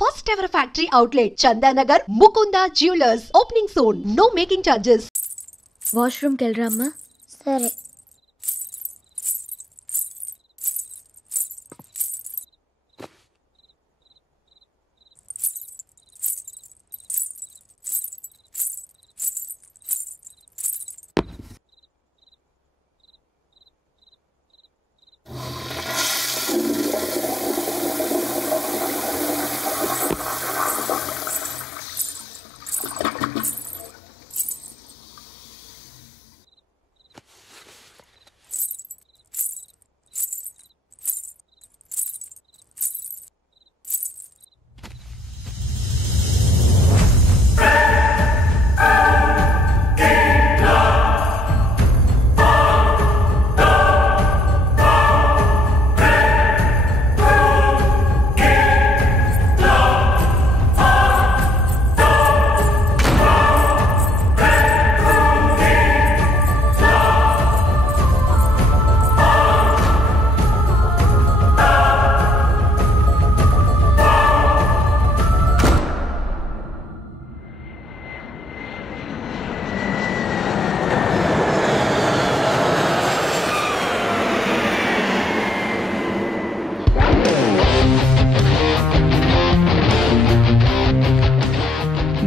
First ever factory outlet, Chandanagar, Mukunda Jewelers. Opening soon. No making charges. Washroom kelramma. సరే.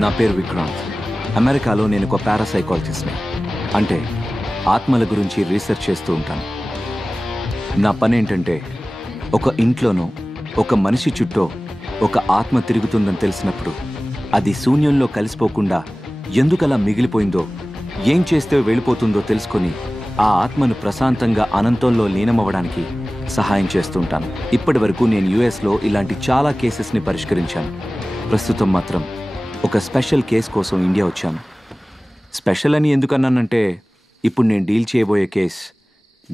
నా పేరు విక్రాంత్. అమెరికాలో నేను ఒక పారాసైకాలజిస్ట్ని, అంటే ఆత్మల గురించి రీసెర్చ్ చేస్తూ ఉంటాను. నా పని ఏంటంటే ఒక ఇంట్లోనో ఒక మనిషి చుట్టూ ఒక ఆత్మ తిరుగుతుందని తెలిసినప్పుడు అది శూన్యంలో కలిసిపోకుండా ఎందుకలా మిగిలిపోయిందో, ఏం చేస్తే వెళ్ళిపోతుందో తెలుసుకొని ఆ ఆత్మను ప్రశాంతంగా అనంతంలో లీనమవ్వడానికి సహాయం చేస్తుంటాను. ఇప్పటి వరకు నేను యుఎస్లో ఇలాంటి చాలా కేసెస్ని పరిష్కరించాను. ప్రస్తుతం మాత్రం ఒక స్పెషల్ కేస్ కోసం ఇండియా వచ్చాను. స్పెషల్ అని ఎందుకన్నానంటే ఇప్పుడు నేను డీల్ చేయబోయే కేస్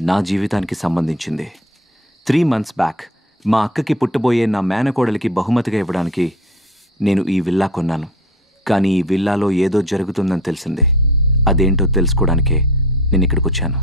నా జీవితానికి సంబంధించింది. 3 months బ్యాక్ మా అక్కకి పుట్టబోయే నా మేనకోడలికి బహుమతిగా ఇవ్వడానికి నేను ఈ విల్లా కొన్నాను. కానీ ఈ విల్లాలో ఏదో జరుగుతుందని తెలిసింది. అదేంటో తెలుసుకోవడానికే నేను ఇక్కడికి వచ్చాను.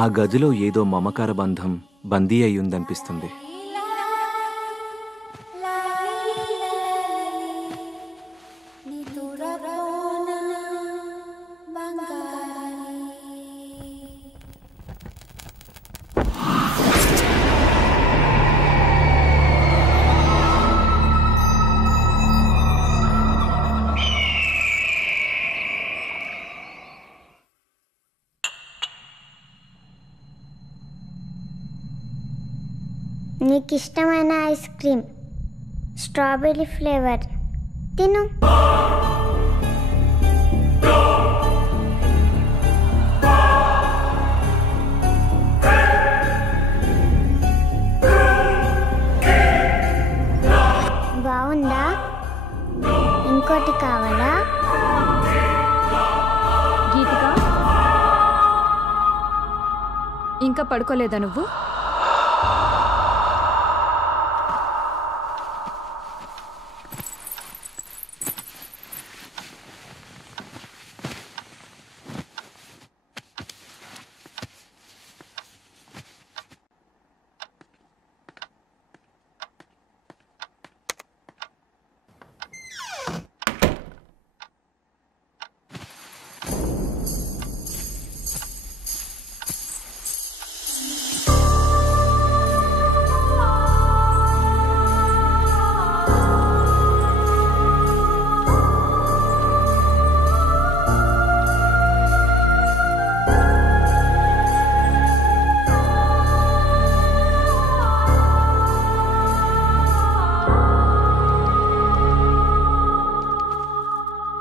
ఆ గదిలో ఏదో మమకార బంధం బందీ అయ్యుందనిపిస్తుంది. నీకు ఇష్టమైన ఐస్ క్రీమ్ స్ట్రాబెర్రీ ఫ్లేవర్ తిను. బాగుందా? ఇంకోటి కావాలా? గీతిక, ఇంకా పడుకోలేదా నువ్వు?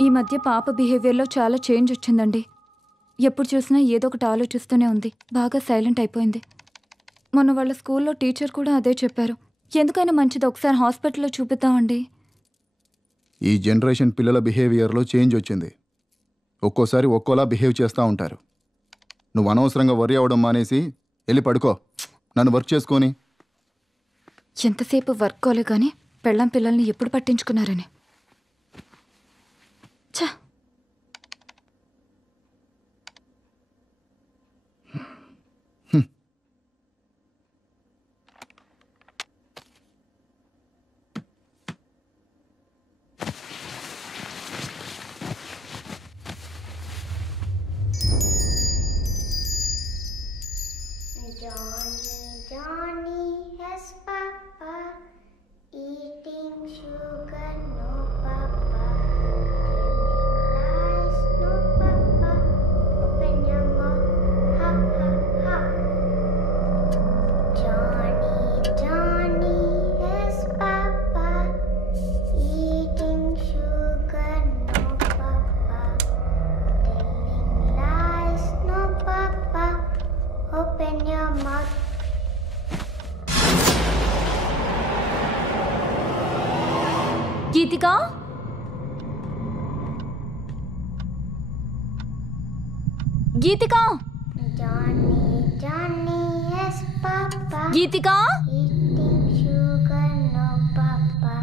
ఈ మధ్య పాప బిహేవియర్లో చాలా చేంజ్ వచ్చిందండి. ఎప్పుడు చూసినా ఏదో ఒకటి ఆలోచిస్తూనే ఉంది. బాగా సైలెంట్ అయిపోయింది. మొన్న వాళ్ళ స్కూల్లో టీచర్ కూడా అదే చెప్పారు. ఎందుకైనా మంచిది ఒకసారి హాస్పిటల్లో చూపిద్దామండి. ఈ జనరేషన్ పిల్లల బిహేవియర్లో చేంజ్ వచ్చింది. ఒక్కోసారి ఒక్కోలా బిహేవ్ చేస్తూ ఉంటారు. నువ్వు అనవసరంగా వర్రీ అవ్వడం మానేసి వెళ్ళి పడుకో. నన్ను వర్క్ చేసుకొని. ఎంతసేపు వర్క్ కోలే కానీ పెళ్ళాం పిల్లల్ని ఎప్పుడు పట్టించుకున్నారని. ఛా, Johnny has papa eating sugar, no papa telling lies, no papa open your mouth, ha ha ha. Johnny has papa eating sugar, no papa telling lies, no papa open your mouth. Geethika, Geethika, Johnny has papa Geethika, eating sugar, no papa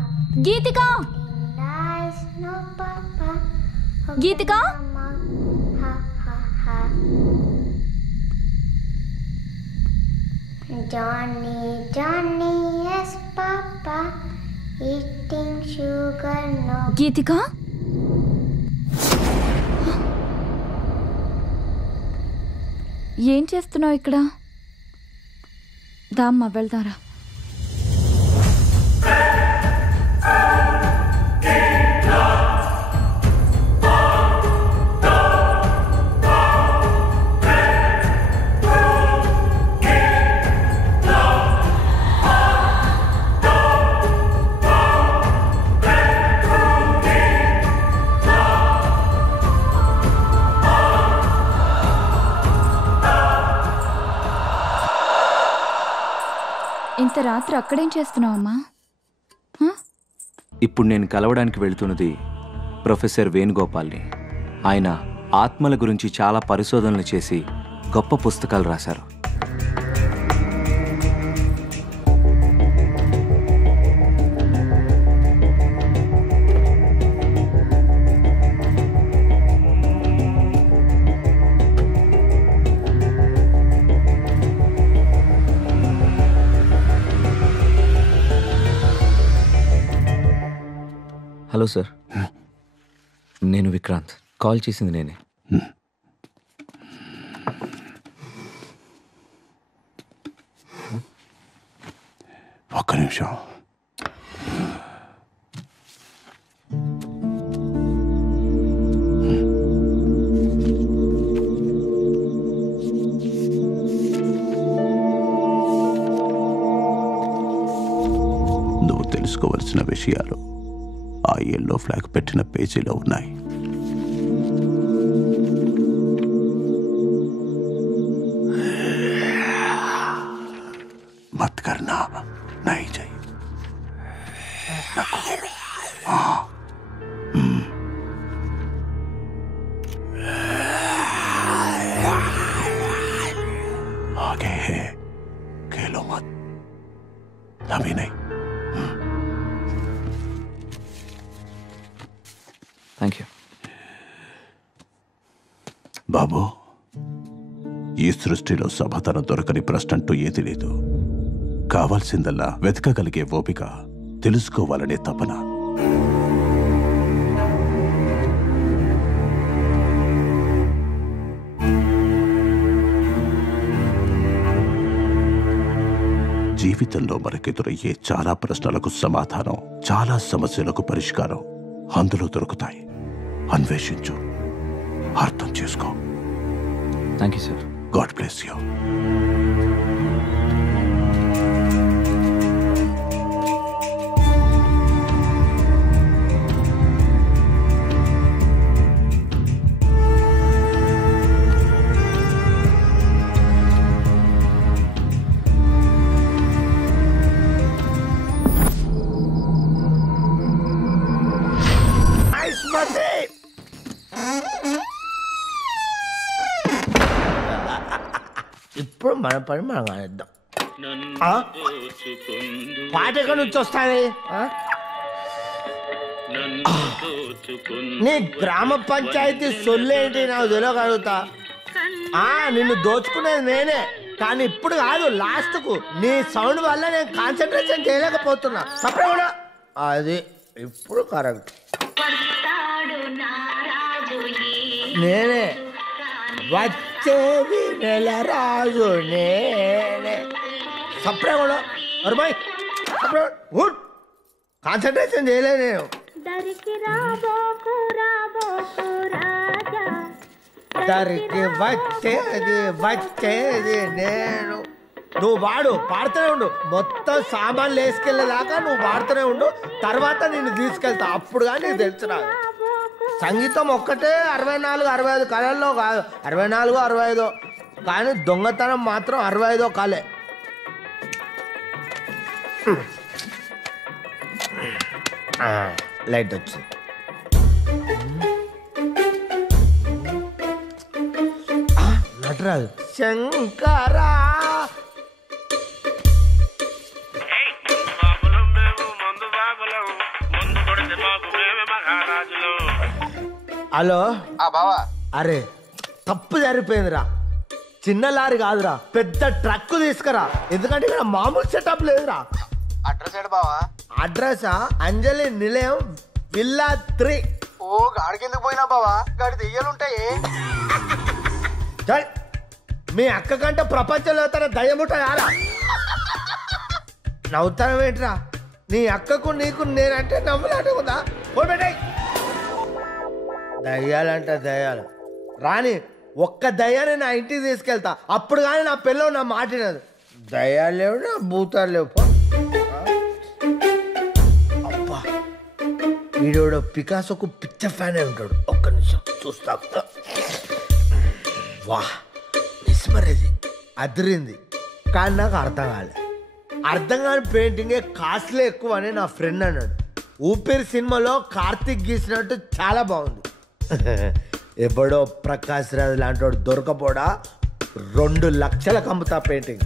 Geethika, telling lies, no papa open Geethika. your mouth, ha ha ha. Johnny has papa eating sugar, no. గీతిక, ఏం చేస్తున్నావు ఇక్కడ? దామ్మా వెళ్దారా. ఇంత రాత్రి అక్కడేం చేస్తున్నావమ్మా? ఇప్పుడు నేను కలవడానికి వెళ్తున్నది professor వేణుగోపాల్ని. ఆయన ఆత్మల గురించి చాలా పరిశోధనలు చేసి గొప్ప పుస్తకాలు రాశారు. హలో సార్, నేను విక్రాంత్. కాల్ చేసింది నేనే. ఒక్క నిమిషం. నువ్వు తెలుసుకోవలసిన విషయాలు ఆ ఎల్లో ఫ్లాగ్ పెట్టిన పేజీలో ఉన్నాయి. मत करना, नहीं चाहिए. आगे है, खेलो मत. अभी नहीं. థ్యాంక్ యూ బాబు, ఈ సృష్టిలో సమాధానం దొరకని ప్రశ్నంటూ ఏది లేదు. కావాల్సిందల్లా వెతకగలిగే ఓపిక, తెలుసుకోవాలనే తపన. జీవితంలో మనకెదురయ్యే చాలా ప్రశ్నలకు సమాధానం, చాలా సమస్యలకు పరిష్కారం అందులో దొరుకుతాయి. అన్వేషించు, అర్థం చేసుకో. Thank you sir. God bless you. ఇప్పుడు మన పని మనం కానిద్దాం. పాట ఎక్కడి నుంచి వస్తుంది? నీ గ్రామ పంచాయతీ సొల్లేంటి నాకు తెలియగలుగుతా. నిన్ను దోచుకునేది నేనే, కానీ ఇప్పుడు కాదు, లాస్ట్ కు నీ సౌండ్ వల్ల నేను కాన్సన్ట్రేషన్ చేయలేకపోతున్నా. తప్పకుండా అది ఇప్పుడు కరెక్ట్. నేనే వచ్చేది నెల రాజు నేనే. సప్రే కూడా అరుబాయ్, సప్రే గుడ్. కాన్సన్ట్రేషన్ చేయలేదు నేను. దరికి వచ్చేది నేను. నువ్వు పాడుతూనే ఉండు. మొత్తం సామాన్లు వేసుకెళ్ళేదాకా నువ్వు పాడుతూనే ఉండు. తర్వాత నిన్ను తీసుకెళ్తా. అప్పుడు కానీ నీకు తెలుసు రాదు. సంగీతం ఒక్కటే 64, 65 కళల్లో కాదు, 64, 65. కానీ దొంగతనం మాత్రం 65 కళే. లైట్ వచ్చింది. నటరాజు శంకరా. హలో బావా. అరే తప్పు జరిగిపోయిందిరా. చిన్న లారీ కాదురా, పెద్ద ట్రక్ తీసుకురా. ఎందుకంటే ఇక్కడ మామూలు సెటప్ లేదురా. అడ్రస్ ఏడు బావా? అడ్రసా? అంజలి నిలయం, విల్లా 3. ఓ గాడికి ఎందుకు పోయినా బావా? గాడి దెయ్యాలుంటాయి. మీ అక్క కంటే ప్రపంచంలో తన దయ్యముంటాయారా? నవ్వుతానం ఏంట్రా? నీ అక్కకు నీకు నేనంటే నవ్వులాటే ఉందా? ఫోన్ పెట్టాయి. దయ్యాలంట దయ్యాలు రాని. ఒక్క దయ్యాన్ని నా ఇంటికి తీసుకెళ్తా. అప్పుడు కానీ నా పిల్లలు నా మాటినదు. దయ్యాలు లేవు, నా భూతాలు లేవు. అబ్బా, వీడు పికాసోకు పిచ్చ ఫ్యాన్ అయి ఉంటాడు. ఒక్క నిమిషం చూస్తా. వాహ్, విస్మరేది అదిరింది. కానీ నాకు అర్థం కాలే. అర్థం కాని పెయింటింగే కాస్ట్లీ ఎక్కువ అని నా ఫ్రెండ్ అన్నాడు. ఊపిరి సినిమాలో కార్తిక్ గీసినట్టు చాలా బాగుంది. ఎప్పుడో ప్రకాష్ రాజ్ లాంటి వాడు దొరకపోడా 2 లక్షలకు అమ్ముతా పెయింటింగ్.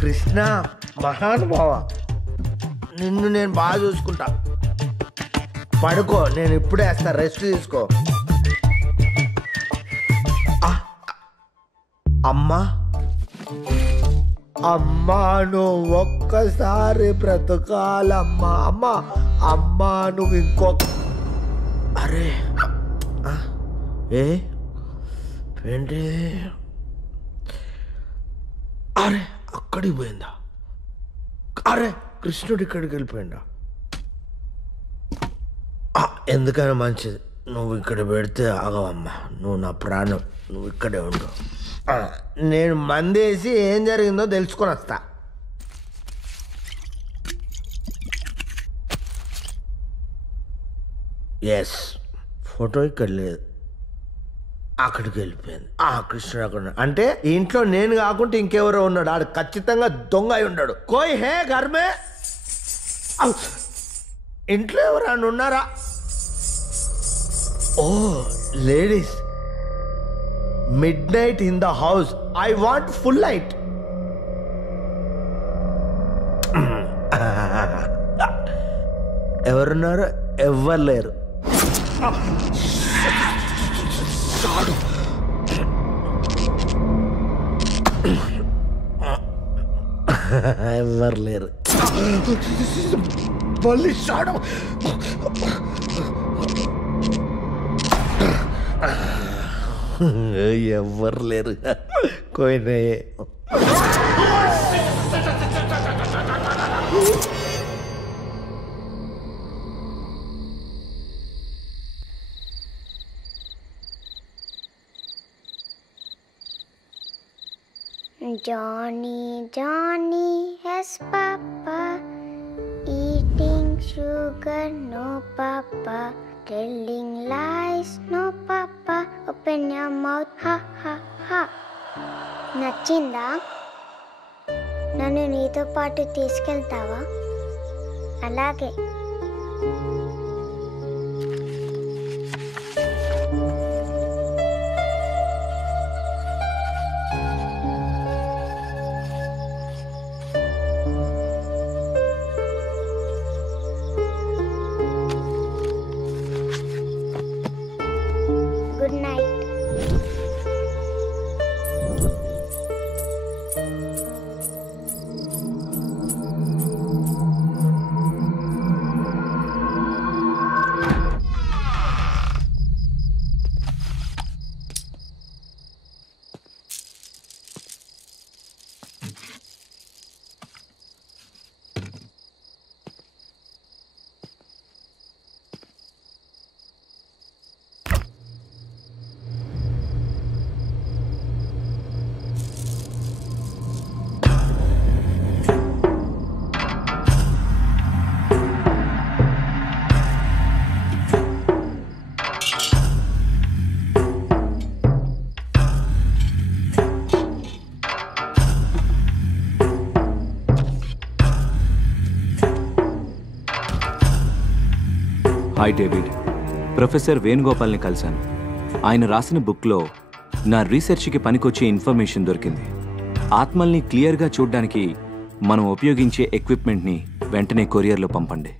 కృష్ణ మహానుభావ, నిన్ను నేను బాగా చూసుకుంటా. పడుకో, నేను ఇప్పుడే వేస్తా. రెస్ట్ తీసుకో. అమ్మా అమ్మా నువ్వు ఒక్కసారి బ్రతకాలమ్మా. అమ్మా అమ్మా నువ్వు ఇంకొక అరే ఏంటి అరే అక్కడికి పోయిందా? అరే కృష్ణుడు ఇక్కడికి వెళ్ళిపోయిందా? ఎందుకైనా మంచిది నువ్వు ఇక్కడ పెడితే ఆగవమ్మా. నువ్వు నా ప్రాణం, నువ్వు ఇక్కడే ఉండు. నేను మందేసి ఏం జరిగిందో తెలుసుకొని వస్తా. ఎస్ ఫోటో ఇక్కడ లేదు, అక్కడికి వెళ్ళిపోయింది. కృష్ణుడు అక్కడ ఉన్నాడు అంటే ఇంట్లో నేను కాకుంటే ఇంకెవరో ఉన్నాడు. ఆడు ఖచ్చితంగా దొంగ అయి ఉన్నాడు. కోయ్ హే ఘర్మే, ఇంట్లో ఎవరైనా ఉన్నారా? ఓ ladies, midnight in the house. I want full light. ఎవరున్నారు? ఎవ్వరు లేరు. ఎవ్వరు లేరు. మళ్ళీ షాడో. ఎవ్వరు లేరు. కోయినే Johnny, Johnny has papa, eating sugar, no papa, telling lies, no papa, open your mouth, ha ha ha. నచ్చిందా? నన్ను నీతో పాటు తీసుకెళ్తావా? అలాగే. Good night. Hi David, professor వేణుగోపాల్ని కలిశాను. ఆయన రాసిన బుక్లో నా రీసెర్చ్కి పనికొచ్చే ఇన్ఫర్మేషన్ దొరికింది. ఆత్మల్ని క్లియర్గా చూడడానికి మనం ఉపయోగించే ఎక్విప్మెంట్ని వెంటనే కొరియర్లో పంపండి.